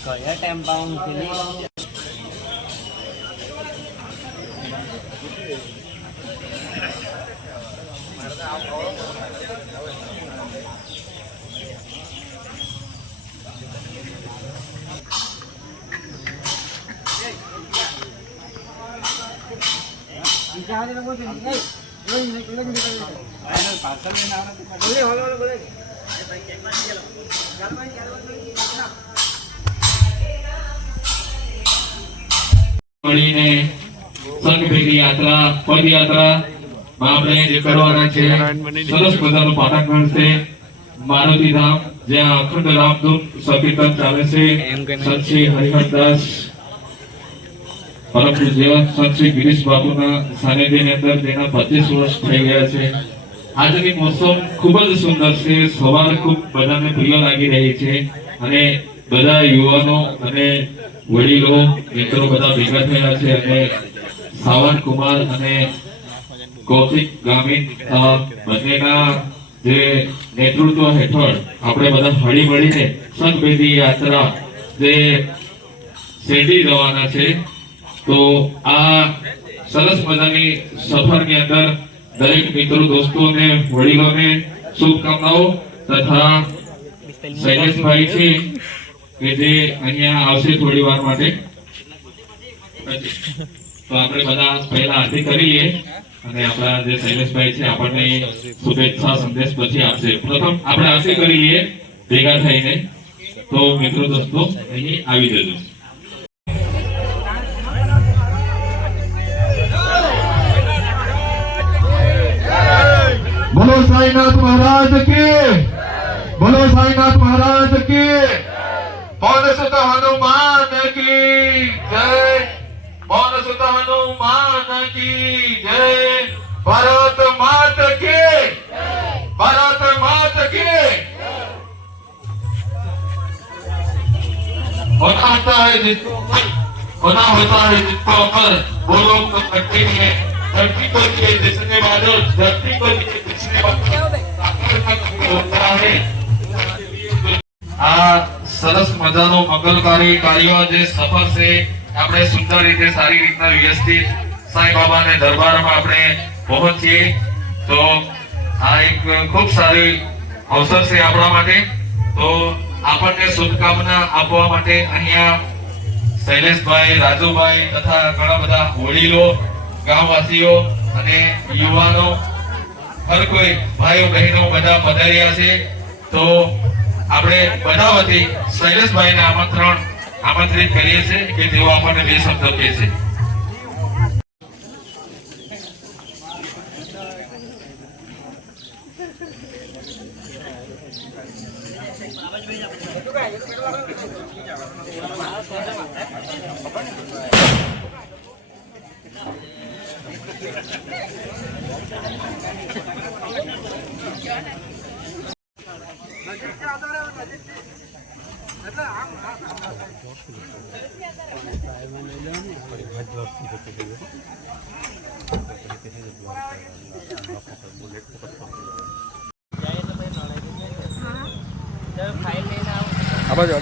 kaya tempang sini સંઘભેદી યાત્રા પદયાત્રા આપણે કરવાના છે. સરસ મજાનું પાટણ છે મારુતિધામ, જ્યાં અખંડ રામધૂન સંકીર્તન ચાલે છે. સંત શ્રી હરિહરદાસ પરમ પૂજ્ય સંત શ્રી ગિરીશ બાપુના સાનિધ્યની અંદર તેના 25 વર્ષ થઈ ગયા છે. આજની મોસમ ખૂબ જ સુંદર છે. સવાર ખૂબ બધાને પ્રિય લાગી રહી છે અને બધા યુવાનો અને વડીલો મિત્રો બધા ભેગા થયા છે અને સાવન કુમાર અને કૌશિક ગામિત બંનેના જે નેતૃત્વ હેઠળ આપણે બધા હળી મળીને સંઘભેદી યાત્રા જે શેરડી રવાના છે. તો આ સરસ મજાની સફરની અંદર દરેક મિત્રો દોસ્તોને વડીલોને શુભકામનાઓ તથા શૈલેષભાઈ છે કે જે અહીંયા આવશે થોડી વાર માટે. તો આપણે બધા પહેલા આરતી કરી લઈએ અને આપણા જે શૈલેષભાઈ છે આપણને શુભેચ્છા સંદેશ પછી આપશે. પ્રથમ આપણે આરતી કરી લઈએ ભેગા થઈને. તો મિત્રો દોસ્તો અહીં આવી જજો. बोलो साईनाथ महाराज की, बोलो साईनाथ महाराज की, पवन सुत हनुमान की जय, पवन सुत हनुमान की जय, भारत मात की, भारत मात की। होना होता है जिसको, होना होता है जिसको अमर, वो लोग तो करते हैं। धरती को दिए जिसने बादल, धरती को दिए जिसने આ સરસ મજાનો મંગલકારી કાર્ય જે સફર છે આપણે સુંદર રીતે સારી રીતના વ્યવસ્થિત સાંઈ બાબાને દરબારમાં આપણે પહોંચીએ. તો આ એક ખૂબ સારી અવસર છે આપણા માટે. તો આપણને શુભકામના આપવા માટે અહીંયા શૈલેષભાઈ, રાજુભાઈ તથા ઘણા બધા વડીલો, ગામવાસીઓ અને યુવાનો, હર કોઈ ભાઈઓ બહેનો બધા પધાર્યા છે. તો આપણે બધા વતી શૈલેષભાઈને આમંત્રિત કરીએ છીએ કે તેઓ આપણને 2 શબ્દ કહે છે. આબાજુ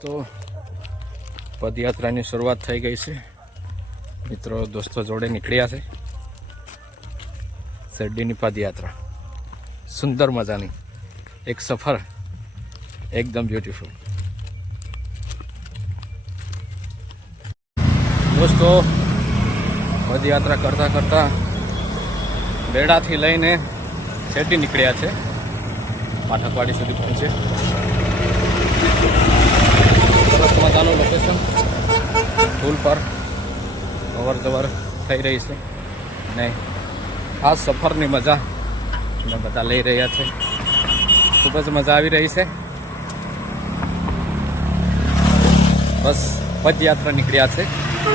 તો પદયાત્રાની શરૂઆત થઈ ગઈ છે. મિત્રો દોસ્તો જોડે નીકળ્યા છે. શેરડીની પદયાત્રા સુંદર મજાની એક સફર, એકદમ બ્યુટીફુલ. દોસ્તો પદયાત્રા કરતા કરતા બેડાથી લઈને શેરડી નીકળ્યા છે, પાઠકવાડી સુધી પહોંચે. સરસ મજાનું લોકેશન, પુલ પર અવર જવર થઈ રહી છે ને આ સફરની મજા અમે બધા લઈ રહ્યા છે. ખૂબ જ મજા આવી રહી છે. બસ પદયાત્રા નીકળ્યા છે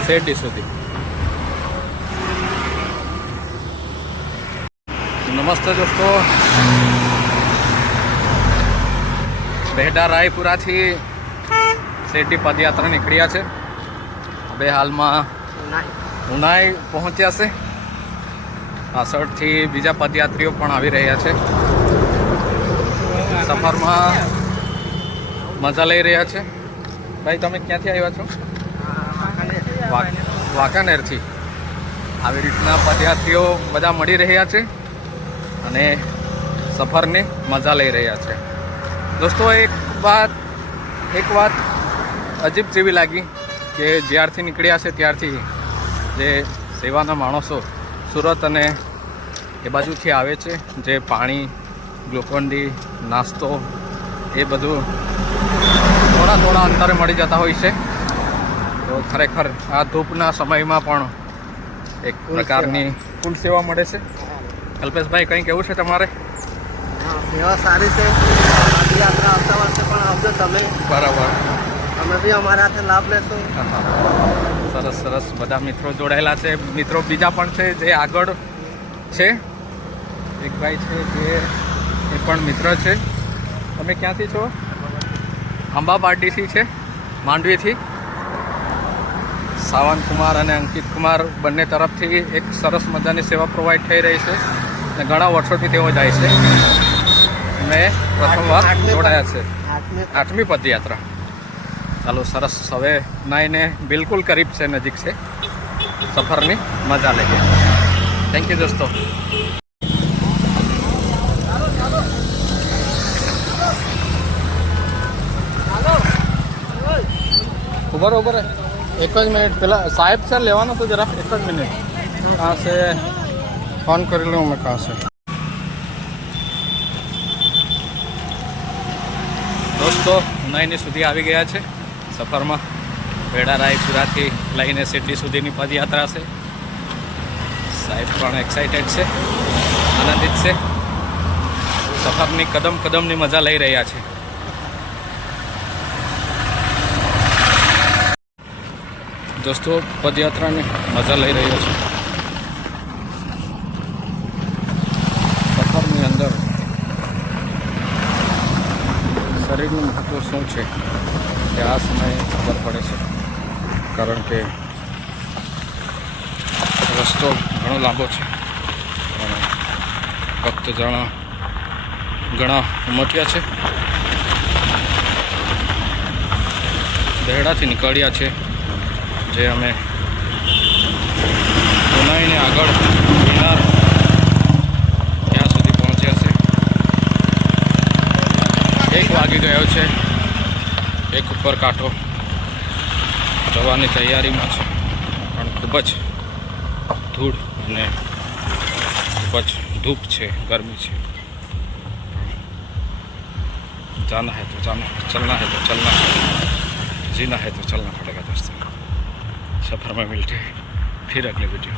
શેરડી સુધી. નમસ્તે દોસ્તો, બેડા રાયપુરાથી શેરડી પદયાત્રા નીકળ્યા છે. હવે હાલમાં ઉનાઈ પહોંચ્યા છે. પાછળથી બીજા પદયાત્રીઓ પણ આવી રહ્યા છે. સફરમાં મજા લઈ રહ્યા છે. ભાઈ તમે ક્યાંથી આવ્યા છો? વાંકાનેરથી. આવી રીતના પદયાત્રીઓ બધા મળી રહ્યા છે અને સફરની મજા લઈ રહ્યા છે. દોસ્તો એક વાત અજીબ જેવી લાગી કે જ્યારથી નીકળ્યા છે ત્યારથી જે સેવાના માણસો સુરત અને એ બાજુથી આવે છે, જે પાણી, ગ્લુકોન-ડી, નાસ્તો એ બધું થોડા અંતરે મળી જતા હોય છે. તો ખરેખર આ ધૂપના સમયમાં પણ એક પ્રકારની ફૂલ સેવા મળે છે. કલ્પેશભાઈ કંઈ કહેવું છે તમારે? સેવા સારી છે. યાત્રા આવતા વર્ષે પણ આવજો તમે. બરાબર, અમે બી અમારા હાથે લાભ લેશું. સરસ સરસ બધા મિત્રો જોડાયેલા છે. મિત્રો બીજા પણ છે જે આગળ છે. એક ભાઈ છે જે એ પણ મિત્ર છે. તમે ક્યાંથી છો? અંબાપાડીથી છે, માંડવીથી. સાવંત કુમાર અને અંકિત કુમાર બંને તરફથી એક સરસ મજાની સેવા પ્રોવાઈડ થઈ રહી છે અને ઘણા વર્ષોથી તેઓ જાય છે. મેં પ્રથમવાર જોડાયા છે. 8મી પદયાત્રા. ચાલો સરસ. હવે નાઈને બિલકુલ કરીબ છે, નજીક છે. સફરની મજા લઈએ. થેન્ક યુ દોસ્તો. ઉભર એક જ મિનિટ પેલા સાહેબ છે લેવાનો તો જરા એક જ મિનિટ. કहाँ से ફોન કરી લઉં મેં કहाँ से. દોસ્તો ઉનાઈની સુધી આવી ગયા છે. સફરમાં બેડા રાયપુરાથી લઈને શેરડી સુધીની પદયાત્રા છે. સાહેબ પણ એક્સાઇટેડ છે, આનંદિત છે. સફરની કદમની મજા લઈ રહ્યા છે. દોસ્તો પદયાત્રાની મજા લઈ રહ્યો છું. સફરની અંદર શરીરનું મહત્ત્વ શું છે તે આ સમયે ખબર પડે છે. કારણ કે રસ્તો ઘણો લાંબો છે અને ભક્તજણ ઘણા ઉમટ્યા છે. બેડાથી નીકળ્યા છે, જે અમે ઉનાઈને આગળ ગિરનાર ત્યાં સુધી પહોંચ્યા છે. 1 વાગી ગયો છે. 1 ઉપર કાંટો જવાની તૈયારીમાં છે, પણ ખૂબ જ ધૂળ અને ખૂબ જ ધૂપ છે, ગરમી છે. जाना है तो जाना, चलना है तो चलना है, जीना है तो चलना पड़ेगा दोस्तों. सफर में मिलते हैं फिर अगले वीडियो.